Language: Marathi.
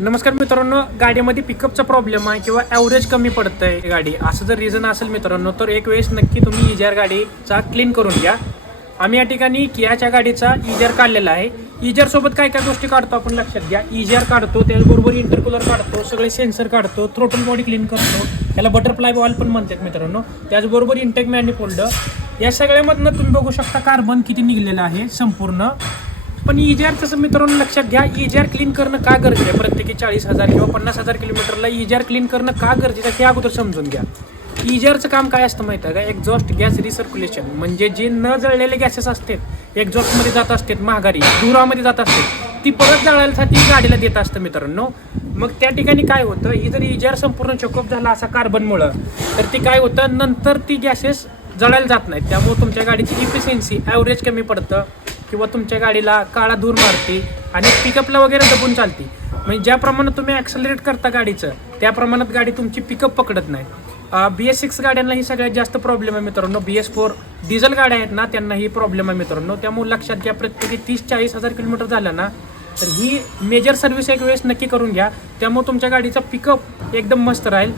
नमस्कार मित्रांनो, गाडीमध्ये पिकअपचा प्रॉब्लेम आहे किंवा ॲव्हरेज कमी पडतंय गाडी, असं जर रिझन असेल मित्रांनो, तर एक वेळेस नक्की तुम्ही इजार गाडीचा क्लीन करून घ्या. आम्ही या ठिकाणी कियाच्या गाडीचा इजार काढलेला आहे. इजार सोबत काय काय गोष्टी काढतो आपण लक्षात घ्या. इजार काढतो, त्याचबरोबर इंटरकूलर काढतो, सगळे सेन्सर काढतो, थ्रोटल बॉडी क्लीन करतो, त्याला बटरफ्लाय वॉल पण म्हणतात मित्रांनो. त्याचबरोबर इंटेक मॅनिफोल्ड, या सगळ्यामधनं तुम्ही बघू शकता कार्बन किती निघलेलं आहे संपूर्ण. पण इजार तसं मित्रांनो लक्षात घ्या, इजार क्लीन करणं का गरजेचं आहे. प्रत्येकी 40,000 किंवा 50,000 किलोमीटरला इजार क्लीन करणं का गरजेचं आहे हे अगोदर समजून घ्या. इजारचं काम काय असतं माहिती आहे का? एक्झॉस्ट गॅस रिसर्क्युलेशन, म्हणजे जे न जळलेले गॅसेस असतात एक्झॉस्टमध्ये जात असतात, माघारी धुरामध्ये जात असतात, ती परत जळायसाठी गाडीला देत असतं मित्रांनो. मग त्या ठिकाणी काय होतं, ही जर इजार संपूर्ण चोकअप झाला असा कार्बनमुळं, तर ती काय होतं, नंतर ती गॅसेस जळायला जात नाहीत. त्यामुळे तुमच्या गाडीची इफिशियन्सी ॲव्हरेज कमी पडतं किंवा तुमच्या गाडीला काळा धूर मारते आणि पिकअपला वगैरे दबून चालते. म्हणजे ज्या प्रमाणात तुम्ही ॲक्सलरेट करता गाडीचं, त्या प्रमाणात गाडी तुमची पिकअप पकडत नाही. BS6 गाड्यांना ही सगळ्यात जास्त प्रॉब्लेम आहे मित्रांनो. BS4 डिझेल गाड्या आहेत ना, त्यांना ही प्रॉब्लेम आहे मित्रांनो. त्यामुळे लक्षात घ्या, प्रत्येकी 30-40,000 किलोमीटर झालं ना, तर ही मेजर सर्व्हिस एक वेळेस नक्की करून घ्या. त्यामुळे तुमच्या गाडीचा पिकअप एकदम मस्त राहील.